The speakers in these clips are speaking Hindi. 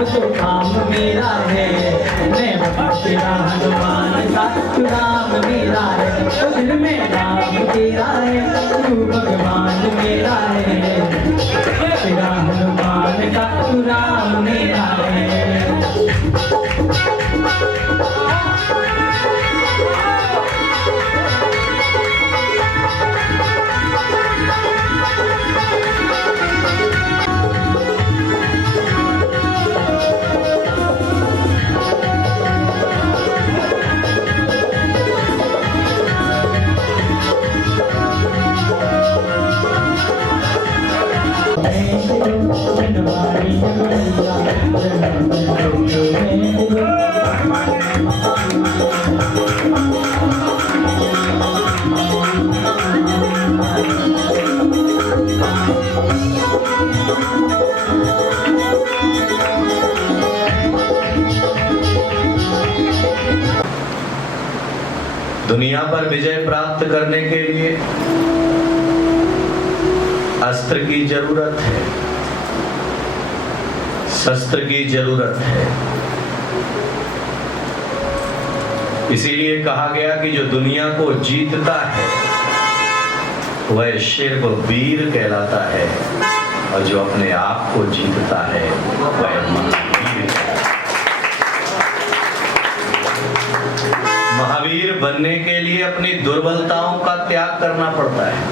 अब तो काम मेरा है, मैं तेरा हनुमान सा तू राम मेरा है, तो दिल में राम तेरा है, तू भगवान मेरा है, तेरा हनुमान सा तू राम मेरा है। दुनिया पर विजय प्राप्त करने के लिए अस्त्र की जरूरत है, शस्त्र की जरूरत है। इसीलिए कहा गया कि जो दुनिया को जीतता है वह सिर्फ वीर कहलाता है, और जो अपने आप को जीतता है वह महावीर। महावीर बनने के लिए अपनी दुर्बलताओं का त्याग करना पड़ता है।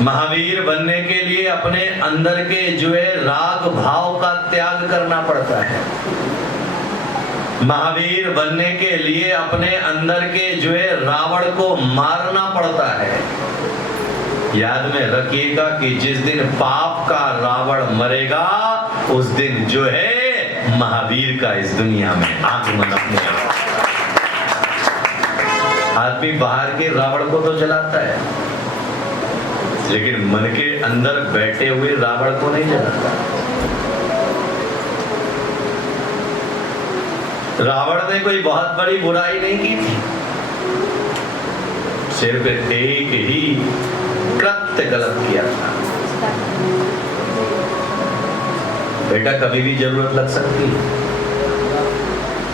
महावीर बनने के लिए अपने अंदर के जो है राग भाव का त्याग करना पड़ता है। महावीर बनने के लिए अपने अंदर के जो है रावण को मारना पड़ता है। याद में रखिएगा कि जिस दिन पाप का रावण मरेगा उस दिन जो है महावीर का इस दुनिया में आगमन अपने आप। आदमी बाहर के रावण को तो जलाता है, लेकिन मन के अंदर बैठे हुए रावण को नहीं जलाता। रावण ने कोई बहुत बड़ी बुराई नहीं की थी, सिर्फ एक ही कृत्य गलत किया था। बेटा कभी भी जरूरत लग सकती है,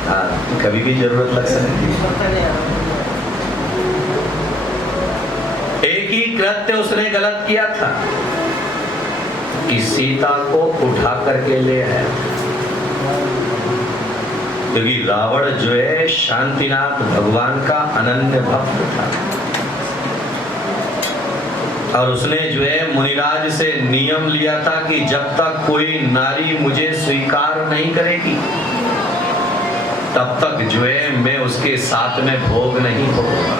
हाँ कभी भी जरूरत लग सकती है। एक ही कृत्य उसने गलत किया था कि सीता को उठा करके ले आया, क्योंकि रावण जो है शांतिनाथ भगवान का अनन्य भक्त था, और उसने जो है मुनिराज से नियम लिया था कि जब तक कोई नारी मुझे स्वीकार नहीं करेगी तब तक जो है मैं उसके साथ में भोग नहीं करूंगा,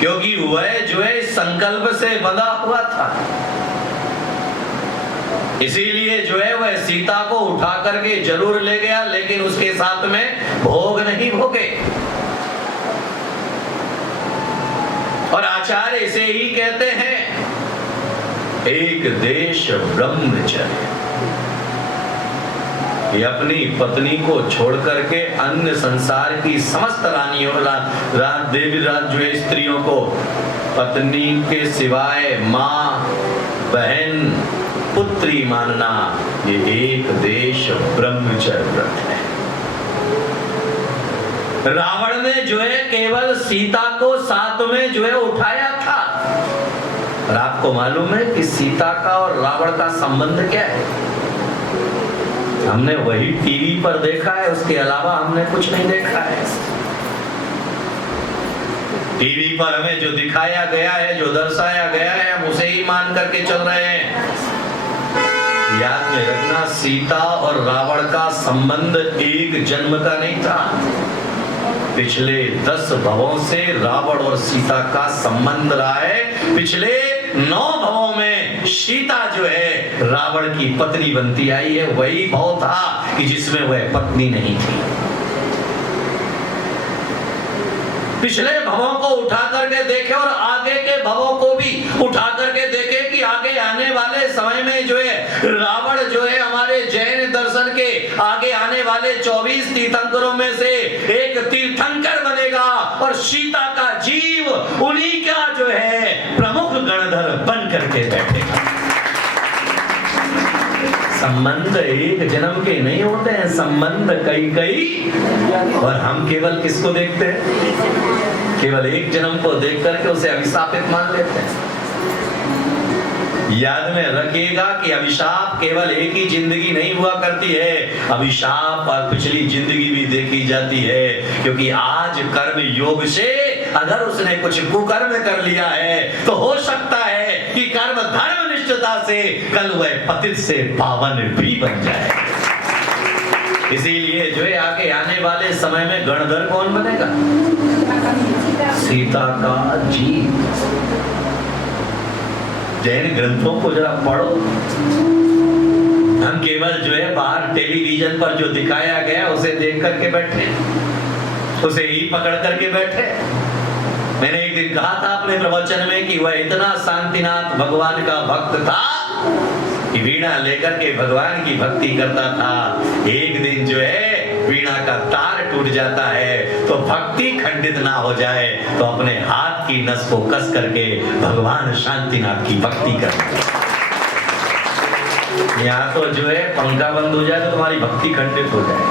क्योंकि वह जो है संकल्प से बंधा हुआ था। इसीलिए जो है वह सीता को उठा करके जरूर ले गया, लेकिन उसके साथ में भोग नहीं भोगे। और आचार्य इसे ही कहते हैं एक देश ब्रह्मचर्य। ये अपनी पत्नी को छोड़ करके अन्य संसार की समस्त रानियों देवी जो है स्त्रियों को पत्नी के सिवाय माँ, बहन, पुत्री मानना, ये एक देश ब्रह्मचर्य व्रत है। रावण ने जो है केवल सीता को साथ में जो है उठाया था, और आपको मालूम है कि सीता का और रावण का संबंध क्या है? हमने वही टीवी पर देखा है, उसके अलावा हमने कुछ नहीं देखा है। टीवी पर हमें जो दिखाया गया है, जो दर्शाया गया है, हम उसे ही मान करके चल रहे हैं। याद में रखना, सीता और रावण का संबंध एक जन्म का नहीं था, पिछले 10 भवों से रावण और सीता का संबंध रहा है। पिछले 9 भवों में सीता जो है रावण की पत्नी बनती आई है। वही भव था कि जिसमें वह पत्नी नहीं थी। पिछले भवों को उठा करके देखे और आगे के भवों को भी उठा करके देखे कि आगे आने वाले समय में जो है रावण जो है हमारे जैन दर्शन के आगे आने वाले 24 तीर्थंकरों में से एक तीर्थंकर बनेगा और सीता का जीव उन्हीं का जो है प्रमुख गणधर बन करके बैठेगा। संबंध एक जन्म के नहीं होते हैं, संबंध कई कई। और हम केवल किसको देखते हैं? केवल एक जन्म को देख करके उसे अभिशापित मान लेते हैं। याद में रखिएगा कि अभिशाप केवल एक ही जिंदगी नहीं हुआ करती है, अभिशाप और पिछली जिंदगी भी देखी जाती है। क्योंकि आज कर्म योग से अगर उसने कुछ कुकर्म कर लिया है तो हो सकता है कि कर्म धर्म निष्ठता से कल वह पतित से पावन भी बन जाए। इसीलिए जो है आगे आने वाले समय में गणधर कौन बनेगा? सीता का जीत। जैन ग्रंथों को जरा पढ़ो। हम केवल जो है बाहर टेलीविजन पर जो दिखाया गया उसे देख करके बैठे, उसे ही पकड़ करके बैठे। मैंने एक दिन कहा था अपने प्रवचन में कि वह इतना शांतिनाथ भगवान का भक्त था कि वीणा लेकर के भगवान की भक्ति करता था। एक दिन जो है वीणा का तार टूट जाता है तो भक्ति खंडित ना हो जाए तो अपने हाथ की नस को कस करके भगवान शांतिनाथ की भक्ति करते। यहाँ तो जो है पंखा बंद हो जाए तो तुम्हारी भक्ति खंडित हो जाए,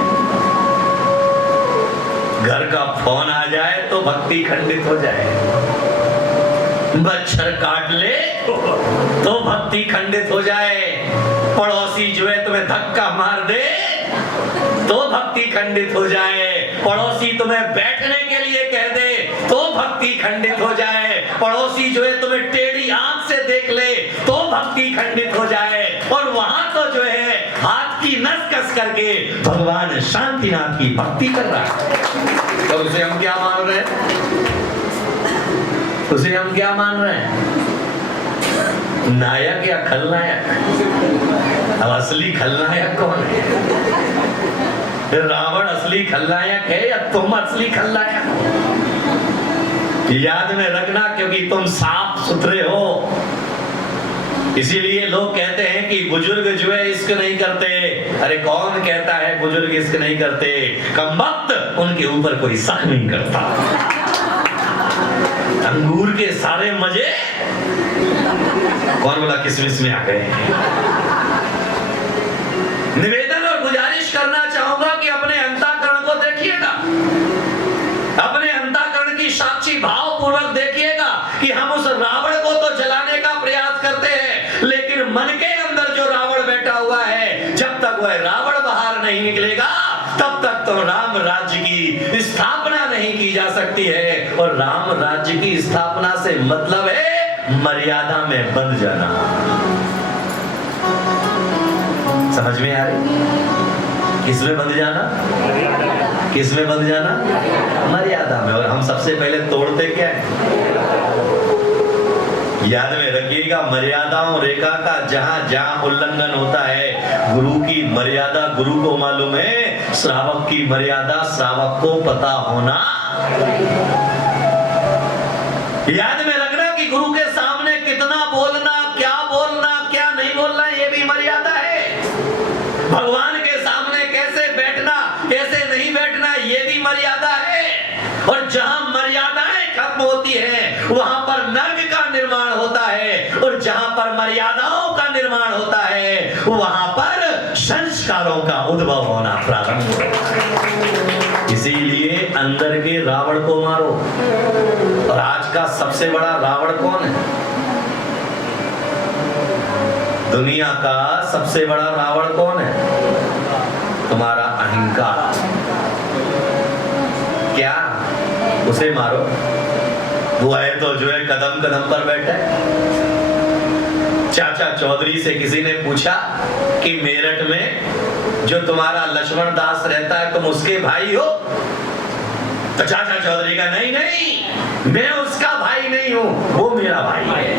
घर का फोन आ जाए तो भक्ति खंडित हो जाए, मच्छर काट ले तो भक्ति खंडित हो जाए, पड़ोसी जो है तुम्हें धक्का मार दे तो भक्ति खंडित हो जाए, पड़ोसी तुम्हें बैठने के लिए कह दे तो भक्ति खंडित हो जाए, पड़ोसी जो है तुम्हें टेढ़ी आंख से देख ले तो भक्ति खंडित हो जाए, और वहां तो जो है हाथ की नस कस करके भगवान शांतिनाथ की भक्ति कर रहा है। तो उसे हम क्या मान रहे हैं? उसे हम क्या मान रहे हैं? नायक या खलनायक? अब असली खलनायक कौन है? रावण असली खलनायक है या तुम असली खलनायक? याद में रखना, क्योंकि तुम साफ सुथरे हो। इसीलिए लोग कहते हैं कि बुजुर्ग जो है इश्क नहीं करते। अरे कौन कहता है बुजुर्ग इश्क नहीं करते? कमबख्त उनके ऊपर कोई शक नहीं करता। अंगूर के सारे मजे कौन बोला किसमिस में आ गए। निवेदन और गुजारिश करना चाहूंगा कि अपने अंतःकरण को देखिएगा, अपने अंतःकरण की साक्षी भाव पूर्वक देखिएगा कि हम उस रावण को तो जलाने का प्रयास करते हैं, लेकिन मन के अंदर जो रावण बैठा हुआ है, जब तक वह रावण बाहर नहीं निकलेगा तब तक तो राम राज्य की स्थापना नहीं की जा सकती है। और राम राज्य की स्थापना से मतलब है मर्यादा में बंध जाना। समझ में आ रही? किस में बंध जाना? किस में बंध जाना? मर्यादा में। और हम सबसे पहले तोड़ते क्या है? याद में रखिएगा, मर्यादाओं रेखा का जहां जहां उल्लंघन होता है, गुरु की मर्यादा गुरु को मालूम है, श्रावक की मर्यादा श्रावक को पता होना। याद में रखना कि गुरु के सामने कितना बोलना, क्या नहीं बोलना, ये भी मर्यादा है। भगवान के सामने कैसे बैठना, कैसे नहीं बैठना, ये भी मर्यादा है। और जहां मर्यादाएं खत्म होती हैं वहां पर नर्क का निर्माण होता है, और जहां पर मर्यादाओं का निर्माण होता है वहां पर संस्कारों का उद्भव होना प्रारंभ होता है। इसीलिए अंदर के रावण को मारो। और आज का सबसे बड़ा रावण कौन है? दुनिया का सबसे बड़ा रावण कौन है? तुम्हारा अहंकार। क्या उसे मारो? वो है तो जो है कदम कदम पर बैठे। चाचा चौधरी से किसी ने पूछा कि मेरठ में जो तुम्हारा लक्ष्मण दास रहता है तुम उसके भाई हो? तो चाचा चौधरी का नहीं नहीं, मैं उसका भाई नहीं हूं, वो मेरा भाई है।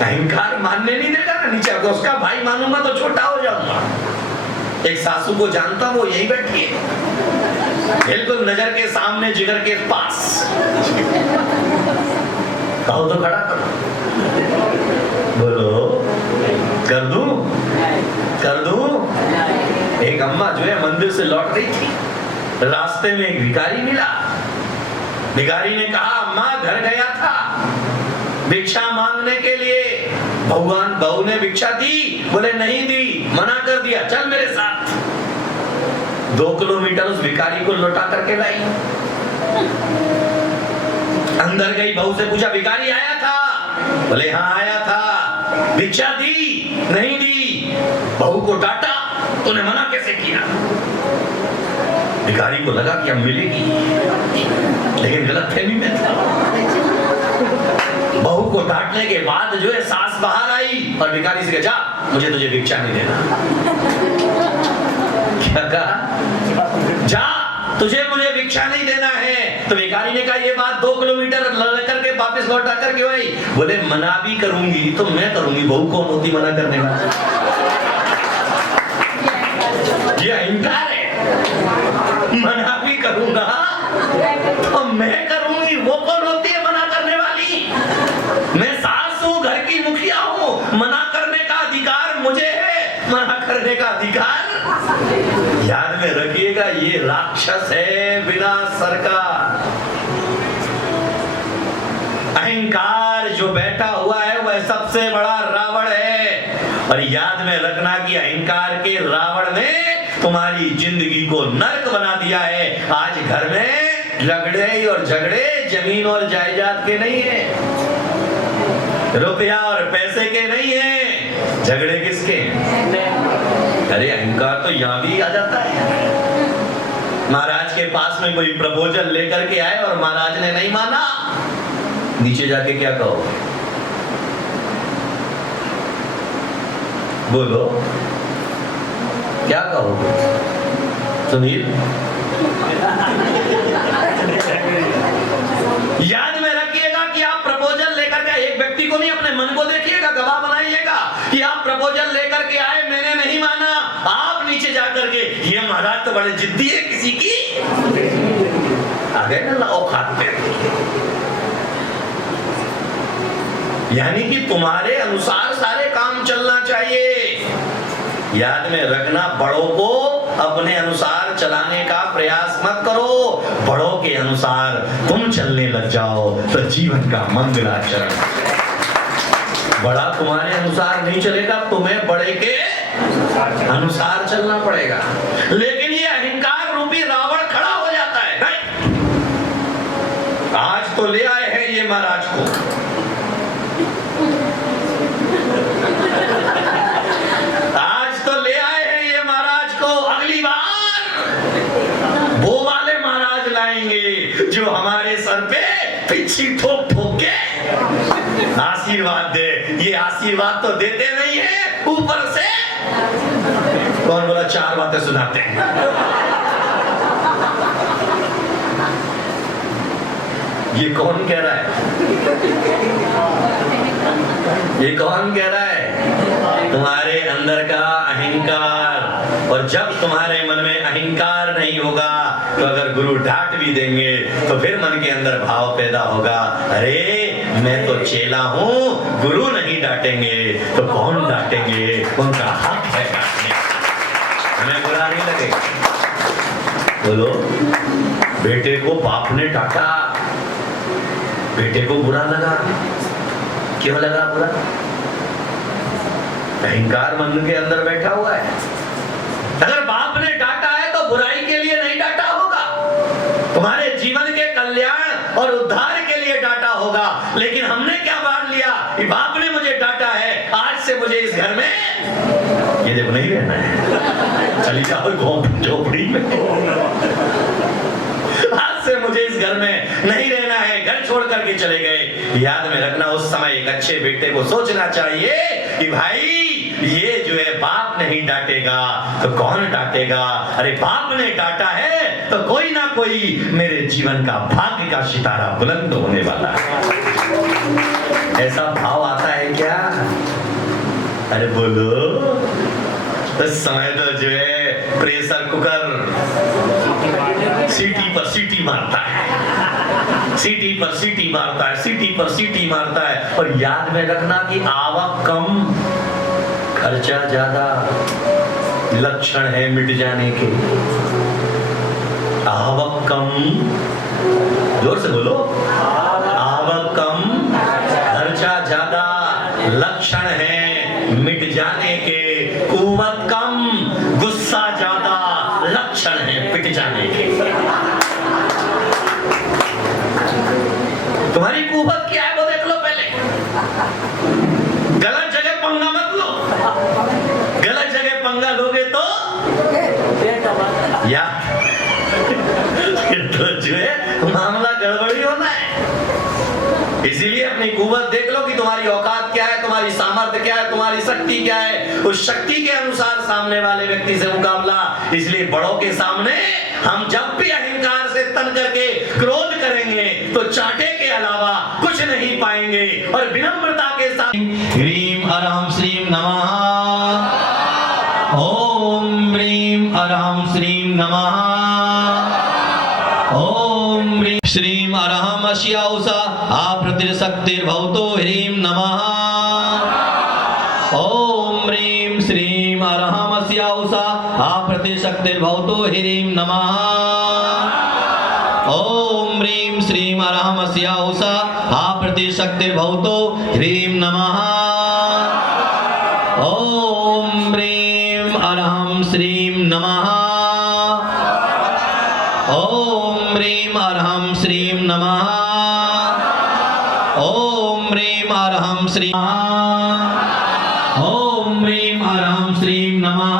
अहंकार मानने नहीं देगा ना नीचे, अगर उसका भाई मानूंगा तो छोटा हो जाऊंगा। एक सासू को जानता हूं, वो यही बैठी है, बिल्कुल नजर के सामने, जिगर के पास। कहो तो खड़ा करो, बोलो कर दूं, कर दूं। एक अम्मा जो है मंदिर से लौट रही थी, रास्ते में एक भिखारी मिला। भिखारी ने कहा अम्मा घर गया था, भिक्षा मांगने के लिए भगवान बहू ने भिक्षा दी, बोले नहीं दी, मना कर दिया, चल मेरे साथ। 2 किलोमीटर उस भिखारी को लौटा करके लाई। अंदर गई, बहू से पूछा भिखारी आया था? बोले हाँ आया था। भिक्षा दी? नहीं दी। बहू को डांटा, तूने मना कैसे किया? भिखारी को लगा कि अब मिलेगी, लेकिन गलतफहमी में था। बहू को डांटने के बाद जो है सास बाहर आई और भिखारी से कहा जा, मुझे तुझे भिक्षा नहीं देना। क्या कहा? जा, तुझे मुझे भिक्षा नहीं देना है। तो भिखारी ने कहा ये बात 2 किलोमीटर लड़ करके वापस लौटा कर क्यों आई? बोले मना भी करूंगी तो मैं करूंगी, बहू कौन होती मना करने वाला? ये अहंकार है। मना भी करूंगा तो मैं करूंगी, वो कौन होती है मना करने वाली? मैं सास हूं, घर की मुखिया हूं, मना करने का अधिकार मुझे है, मना करने का अधिकार। याद में रखिएगा, ये राक्षस है बिना सर का। अहंकार जो बैठा हुआ है वह सबसे बड़ा रावण है। और याद में रखना कि अहंकार के रावण ने तुम्हारी जिंदगी को नर्क बना दिया है। आज घर में लड़ाई और झगड़े जमीन और जायदाद के नहीं है, रुपया और पैसे के नहीं है, झगड़े किसके हैं? अरे अहंकार तो यहां भी आ जाता है। महाराज के पास में कोई प्रपोजल लेकर के आए और महाराज ने नहीं माना, नीचे जाके क्या कहो? बोलो क्या कहो? सुनील, याद में रखिएगा कि आप प्रपोजल लेकर के, एक व्यक्ति को नहीं अपने मन को देखिएगा, गवाह बनाइएगा कि आप प्रपोजल लेकर के आए, मैंने नहीं माना। आप नीचे जाकर के ये महाराज तो बड़े जिद्दी है, किसी की आ गए ना औकात पे। यानी कि तुम्हारे अनुसार सारे काम चलना चाहिए। याद में रखना, बड़ों को अपने अनुसार चलाने का प्रयास मत करो। बड़ों के अनुसार तुम चलने लग जाओ तो जीवन का मंगलाचरण। बड़ा तुम्हारे अनुसार नहीं चलेगा, तुम्हें बड़े के अनुसार चलना पड़ेगा। लेकिन ये अहंकार रूपी रावण खड़ा हो जाता है। नहीं, आज तो ले आए हैं ये महाराज को, जो हमारे सर पे पिछी ठोक ठोक के आशीर्वाद दे। ये आशीर्वाद तो देते नहीं है, ऊपर से कौन बोला 4 बातें सुनाते हैं। ये कौन कह रहा है? ये कौन कह रहा है? तुम्हारे अंदर का अहंकार। और जब तुम्हारे मन में अहंकार नहीं होगा तो अगर गुरु डांट भी देंगे तो फिर मन के अंदर भाव पैदा होगा, अरे मैं तो चेला हूं, गुरु नहीं डांटेंगे तो कौन डांटेंगे? उनका हक है डांटने, हमें बुरा नहीं लगेगा। बोलो, बेटे को बाप ने डांटा, बेटे को बुरा लगा, क्यों लगा बुरा? अहंकार मन के अंदर बैठा हुआ है। अगर बाप ने डांटा है तो बुराई के लिए नहीं डांटा होगा, तुम्हारे जीवन के कल्याण और उद्धार के लिए डांटा होगा। लेकिन हमने क्या मान लिया कि बाप ने मुझे डांटा है, आज से मुझे इस घर में ये देखो नहीं रहना है, चली जाओ झोपड़ी में। आज से मुझे इस घर में नहीं रहना है, घर छोड़ करके चले गए। याद में रखना, उस समय एक अच्छे बेटे को सोचना चाहिए कि भाई ये जो है बाप नहीं डांटेगा तो कौन डांटेगा? अरे बाप ने डांटा है तो कोई ना कोई मेरे जीवन का भाग्य का सितारा बुलंद होने वाला है। ऐसा भाव आता है क्या? अरे बोलो, इस समय तो जो है प्रेशर कुकर सीटी पर सीटी मारता है, सीटी पर सीटी मारता है, सीटी पर सीटी मारता है। और याद में रखना कि आवक कम, खर्चा ज्यादा लक्षण है मिट जाने के। आवक कम, जोर से बोलो, आवक कम, खर्चा लक्षण है मिट जाने के। कुवत कम गुस्सा ज्यादा, लक्षण है पिट जाने के। तुम्हारी कुवत क्या है वो देख लो पहले। गलत जगह पंगा मत लो। गलत जगह पंगा लोगे तो या तो जो है मामला गड़बड़ी होना है। इसीलिए अपनी कुवत देख लो कि तुम्हारी औकात क्या है, तुम्हारी सामर्थ्य क्या है, तुम्हारी शक्ति क्या है। उस शक्ति के अनुसार सामने वाले व्यक्ति से मुकाबला। इसलिए बड़ों के सामने हम जब भी अहंकार से तन करके क्रोध करेंगे तो चाटे के अलावा कुछ नहीं पाएंगे। और विनम्रता के साथ ह्रीम अरहम श्रीम नमः, ओम ह्रीम अरहम श्रीम नमः, ओम ह्रीम श्रीम अरहम अश्याउसा आप्रतिशक्तिर्भवतो ह्रीम नमः, ओम ह्रीम श्रीम अरहम अश्याउसा आप्रतिशक्तिर्भवतो ह्रीम नमः, ओम ह्रीम श्रीम अरहम अश्याउसा आप्रतिशक्तिर्भवतो ह्रीम नमः, ओम ह्रीम अरहम श्रीम नमः, ओम ह्रीम अरहम श्रीम नमः, ओम ह्रीम अरहम श्रीम, ओम ह्रीम अरहम श्रीम नमः,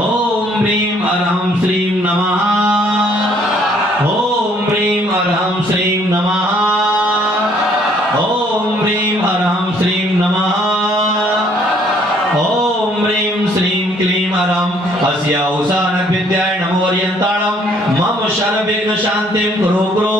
ओम ह्रीम अरहम श्रीम नमः, ओम ह्रीम अरहम श्रीम नमः, ओम ह्रीम अरहम श्रीम नमः, ओम ह्रीम श्रीं क्लीं अरहम अस्याउसान विद्याय नमो अर्यन्ताणं मम शरवेग शान्तिं कुरु कुरु।